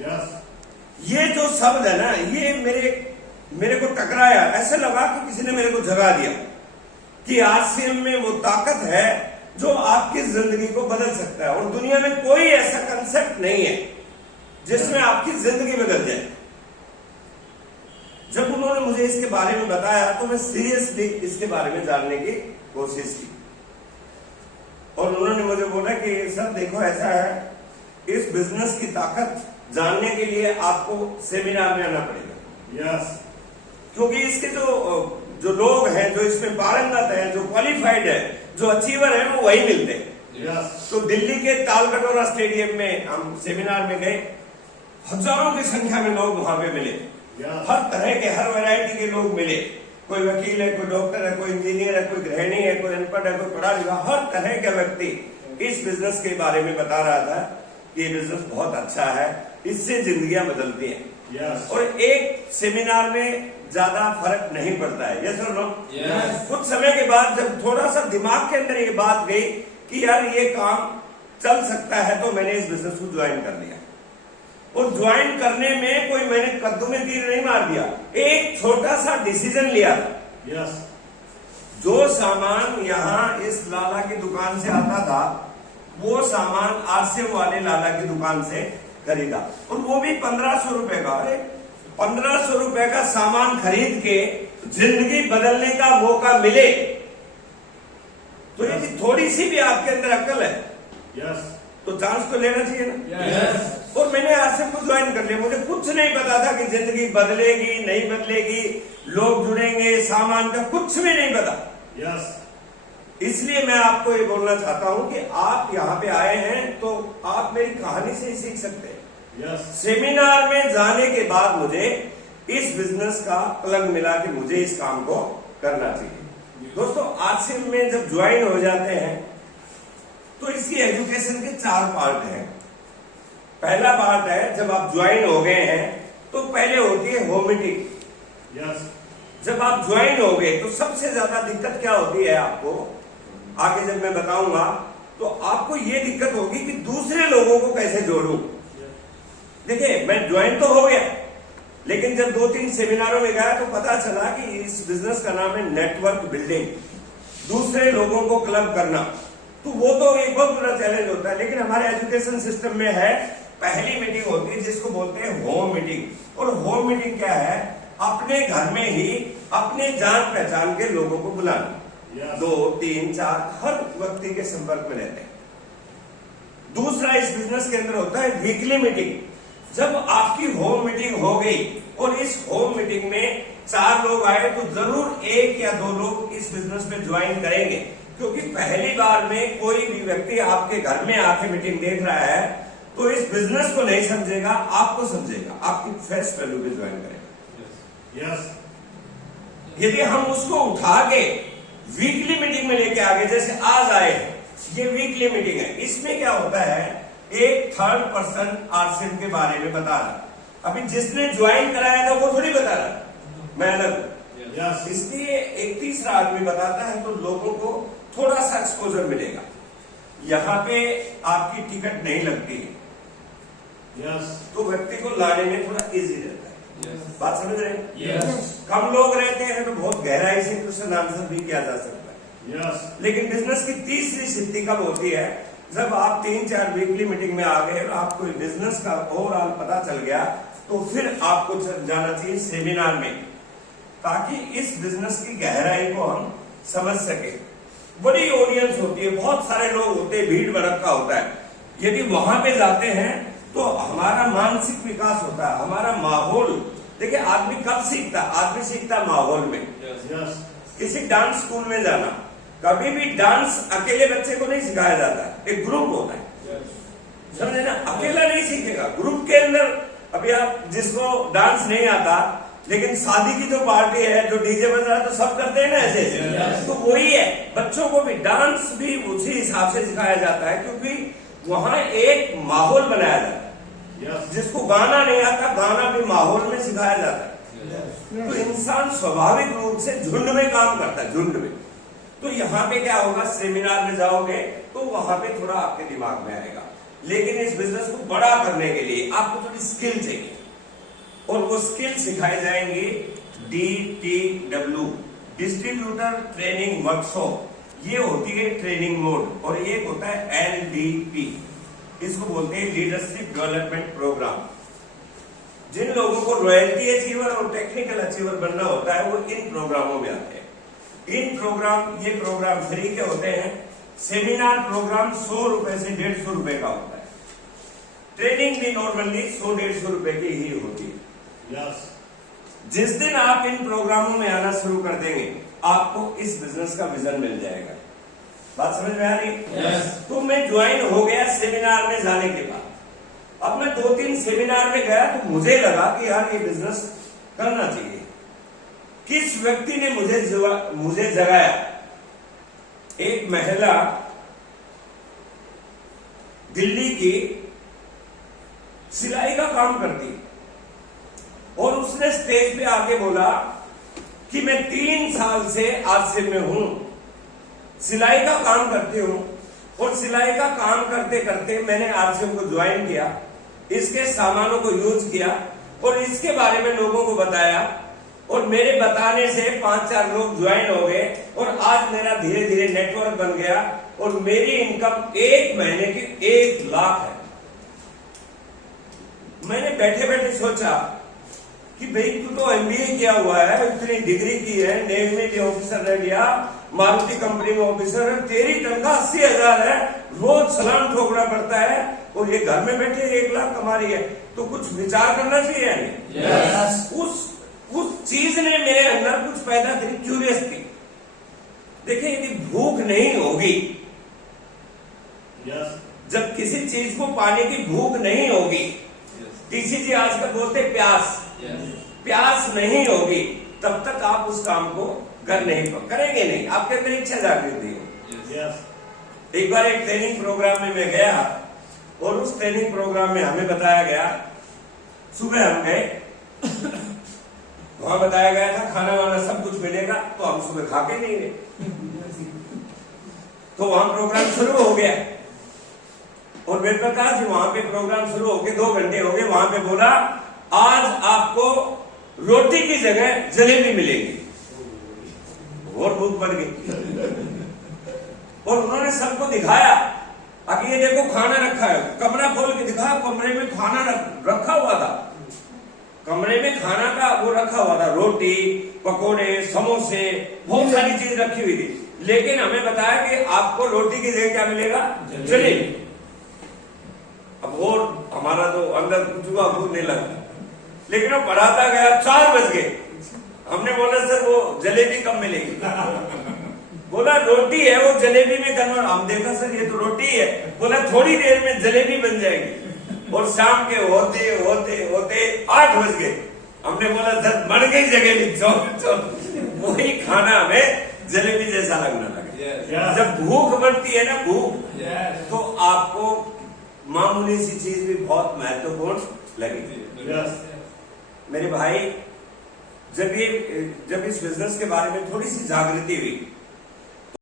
ये जो शब्द है ना, ये मेरे को टकराया, ऐसे लगा कि किसी ने मेरे को जगा दिया कि आरसीएम में वो ताकत है जो आपकी जिंदगी को बदल सकता है। और दुनिया में कोई ऐसा कंसेप्ट नहीं है जिसमें आपकी जिंदगी बदल जाए। जब उन्होंने मुझे इसके बारे में बताया तो मैं सीरियसली इसके बारे में जानने की कोशिश की, और उन्होंने मुझे बोला कि सर देखो ऐसा है, इस बिजनेस की ताकत जानने के लिए आपको सेमिनार में आना पड़ेगा। क्योंकि इसके जो लोग हैं, जो इसमें पारंगत है, जो क्वालिफाइड है, जो अचीवर है, वो वही मिलते हैं। तो दिल्ली के तालकटोरा स्टेडियम में हम सेमिनार में गए, हजारों की संख्या में लोग वहां पे मिले। हर तरह के, हर वैरायटी के लोग मिले। कोई वकील है, कोई डॉक्टर है, कोई इंजीनियर है, कोई गृहिणी है, कोई अनपढ़ है, कोई पढ़ा लिखा, हर तरह का व्यक्ति इस बिजनेस के बारे में बता रहा था कि ये बिजनेस बहुत अच्छा है, इससे जिंदगियां बदलती हैं। और एक सेमिनार में ज्यादा फर्क नहीं पड़ता है। यस और नो? कुछ समय के बाद जब थोड़ा सा दिमाग के अंदर ये बात गई कि यार ये काम चल सकता है, तो मैंने इस बिजनेस को ज्वाइन कर लिया। और ज्वाइन करने में कोई मैंने कद्दू में तीर नहीं मार दिया, एक छोटा सा डिसीजन लिया था। जो सामान यहाँ इस लाला की दुकान से आता था, वो सामान आरसीएम वाले लाला की दुकान से खरीदा, और वो भी 1500 रुपए का। अरे 1500 रुपए का सामान खरीद के जिंदगी बदलने का मौका मिले, तो यदि थोड़ी सी भी आपके अंदर अक्ल है तो चांस तो लेना चाहिए ना। और मैंने आरसीएम को ज्वाइन कर लिया। मुझे कुछ नहीं पता था कि जिंदगी बदलेगी नहीं बदलेगी, लोग जुड़ेंगे, सामान का कुछ भी नहीं पता। इसलिए मैं आपको ये बोलना चाहता हूं कि आप यहाँ पे आए हैं तो आप मेरी कहानी से ही सीख सकते हैं। सेमिनार में जाने के बाद मुझे इस बिजनेस का प्लग मिला कि मुझे इस काम को करना चाहिए। दोस्तों, आरसीएम में जब ज्वाइन हो जाते हैं तो इसकी एजुकेशन के 4 पार्ट हैं। पहला पार्ट है, जब आप ज्वाइन हो गए हैं तो पहले होती है होम मीटिंग। जब आप ज्वाइन हो गए तो सबसे ज्यादा दिक्कत क्या होती है आपको, आगे जब मैं बताऊंगा तो आपको ये दिक्कत होगी कि दूसरे लोगों को कैसे जोड़ूं। देखिए, मैं ज्वाइन तो हो गया, लेकिन जब 2-3 सेमिनारों में गया तो पता चला कि इस बिजनेस का नाम है नेटवर्क बिल्डिंग, दूसरे लोगों को क्लब करना। तो वो तो एक बहुत बड़ा चैलेंज होता है। लेकिन हमारे एजुकेशन सिस्टम में है, पहली मीटिंग होती है जिसको बोलते हैं होम मीटिंग। और होम मीटिंग क्या है, अपने घर में ही अपने जान पहचान के लोगों को बुलाना। 2, 3, 4 हर व्यक्ति के संपर्क में रहते हैं। दूसरा इस बिजनेस के अंदर होता है वीकली मीटिंग। जब आपकी होम मीटिंग हो गई और इस होम मीटिंग में 4 लोग आए तो जरूर 1 या 2 लोग इस बिजनेस में ज्वाइन करेंगे, क्योंकि पहली बार में कोई भी व्यक्ति आपके घर में आके मीटिंग देख रहा है तो इस बिजनेस को नहीं समझेगा, आपको समझेगा, आपकी फेस वैल्यू पे ज्वाइन करेगा। यदि हम उसको उठा के वीकली मीटिंग में लेके आगे, जैसे आज आए, ये वीकली मीटिंग है, इसमें क्या होता है, एक थर्ड पर्सन आरसीएम के बारे में बता रहा। अभी जिसने ज्वाइन कराया था वो थोड़ी बता रहा, मैं अलग। इसलिए एक तीसरा आदमी बताता है तो लोगों को थोड़ा सा एक्सपोजर मिलेगा। यहाँ पे आपकी टिकट नहीं लगती है, तो व्यक्ति को लाने में थोड़ा इजी रहता है। बात समझ रहे हैं? कम लोग रहते हैं तो बहुत गहराई से क्वेश्चन आंसर भी किया जा सकता है। लेकिन बिजनेस की तीसरी सिद्धि कब होती है, जब आप 3-4 वीकली मीटिंग में आ गए और आपको बिजनेस का ओवरऑल पता चल गया, तो फिर आपको जाना चाहिए सेमिनार में, ताकि इस बिजनेस की गहराई को हम समझ सके। बड़ी ऑडियंस होती है, बहुत सारे लोग होते हैं, भीड़ भड़क्का होता है। यदि वहां पे जाते हैं तो हमारा मानसिक विकास होता है, हमारा माहौल। देखिए, आदमी कब सीखता, आदमी सीखता माहौल में। किसी डांस स्कूल में जाना, कभी भी डांस अकेले बच्चे को नहीं सिखाया जाता, एक ग्रुप होता है, समझे ना? अकेला नहीं सीखेगा, ग्रुप के अंदर। अभी आप जिसको डांस नहीं आता, लेकिन शादी की जो पार्टी है, जो डीजे बज रहा है, तो सब करते हैं ना ऐसे। तो वही है, बच्चों को भी डांस भी उसी हिसाब से सिखाया जाता है, क्योंकि वहां एक माहौल बनाया जाता है। जिसको गाना नहीं आता, गाना भी माहौल में सिखाया जाता है। तो इंसान स्वाभाविक रूप से झुंड में काम करता है, झुंड में। तो यहाँ पे क्या होगा, सेमिनार में जाओगे तो वहां पे थोड़ा आपके दिमाग में आएगा लेकिन इस बिजनेस को बड़ा करने के लिए आपको थोड़ी स्किल चाहिए, और वो स्किल सिखाई जाएंगी DTW, डिस्ट्रीब्यूटर ट्रेनिंग वर्कशॉप। ये होती है ट्रेनिंग मोड, और एक होता है LDP, इसको बोलते हैं लीडरशिप डेवलपमेंट प्रोग्राम। जिन लोगों को रॉयल्टी अचीवर और टेक्निकल अचीवर बनना होता है वो इन प्रोग्रामों में आते हैं। ये प्रोग्राम फ्री के होते हैं। सेमिनार प्रोग्राम 100 रुपए से 150 रुपए का होता है। ट्रेनिंग भी नॉर्मली 100-150 रुपए की ही होती है। जिस दिन आप इन प्रोग्रामों में आना शुरू कर देंगे, आपको इस बिजनेस का विजन मिल जाएगा। बात समझ में आ रही? तो मैं ज्वाइन हो गया सेमिनार में जाने के बाद। अब मैं 2-3 सेमिनार में गया तो मुझे लगा कि यार ये बिजनेस करना चाहिए। किस व्यक्ति ने मुझे जगाया? एक महिला दिल्ली की सिलाई का काम करती, और उसने स्टेज पे आके बोला कि मैं 3 साल से आरसीएम में हूं, सिलाई का काम करती हूं, और सिलाई का काम करते करते मैंने आरसीएम को ज्वाइन किया, इसके सामानों को यूज किया, और इसके बारे में लोगों को बताया, और मेरे बताने से 5-4 लोग ज्वाइन हो गए, और आज मेरा धीरे धीरे नेटवर्क बन गया, और मेरी इनकम 1 महीने की 1 लाख है। मैंने बैठे बैठे सोचा कि भाई तू तो MBA किया हुआ है, इतनी डिग्री की है, नेवी में ऑफिसर रह गया, मारुति कंपनी में ऑफिसर है, तेरी तनख्वाह 80,000 है, रोज सलाम ठोकना पड़ता है, और ये घर में बैठे 1 लाख कमा रही है, तो कुछ विचार करना चाहिए नहीं? उस चीज ने मेरे अंदर कुछ पैदा करी, क्यूरियसिटी। देखिए, यदि भूख नहीं होगी, जब किसी चीज को पाने की भूख नहीं होगी, TCG आजकल बोलते प्यास, प्यास नहीं होगी, तब तक आप उस काम को करेंगे नहीं, आपके अंदर इच्छा जागृत नहीं होगी। एक बार एक ट्रेनिंग प्रोग्राम में मैं गया, और उस ट्रेनिंग प्रोग्राम में हमें बताया गया, सुबह हम गए, वहां बताया गया था खाना वाना सब कुछ मिलेगा, तो हम सुबह खा के नहीं गए, तो वहां प्रोग्राम शुरू हो गया, और मेरे प्रकाश जी वहां पे प्रोग्राम शुरू होके 2 घंटे हो गए, वहां पे बोला आज आपको रोटी की जगह जलेबी मिलेगी, और भूख बढ़ गई। और उन्होंने सबको दिखाया, अब ये देखो खाना रखा है, कमरा खोल के दिखाया, कमरे में खाना रखा हुआ था, कमरे में खाना का वो रखा हुआ था, रोटी, पकोड़े, समोसे, बहुत सारी चीज रखी हुई थी, लेकिन हमें बताया कि आपको रोटी की जगह क्या मिलेगा? जलेबी। अब और हमारा तो अंदर चूहा कूदने लगा, लेकिन वो बढ़ाता गया, 4 बज गए, हमने बोला सर वो जलेबी कब मिलेगी? बोला रोटी है, वो जलेबी में कन्वर्ट। हम देखा सर ये तो रोटी है, बोला थोड़ी देर में जलेबी बन जाएगी, और शाम के होते होते होते 8 बज गए, हमने बोला सर बन गई जलेबी, वही खाना हमें जलेबी जैसा लगना लगा। जब भूख बढ़ती है ना, भूख, तो आपको मामूली सी चीज भी बहुत महत्वपूर्ण लगेगी। मेरे भाई, जब इस बिजनेस के बारे में थोड़ी सी जागृति हुई,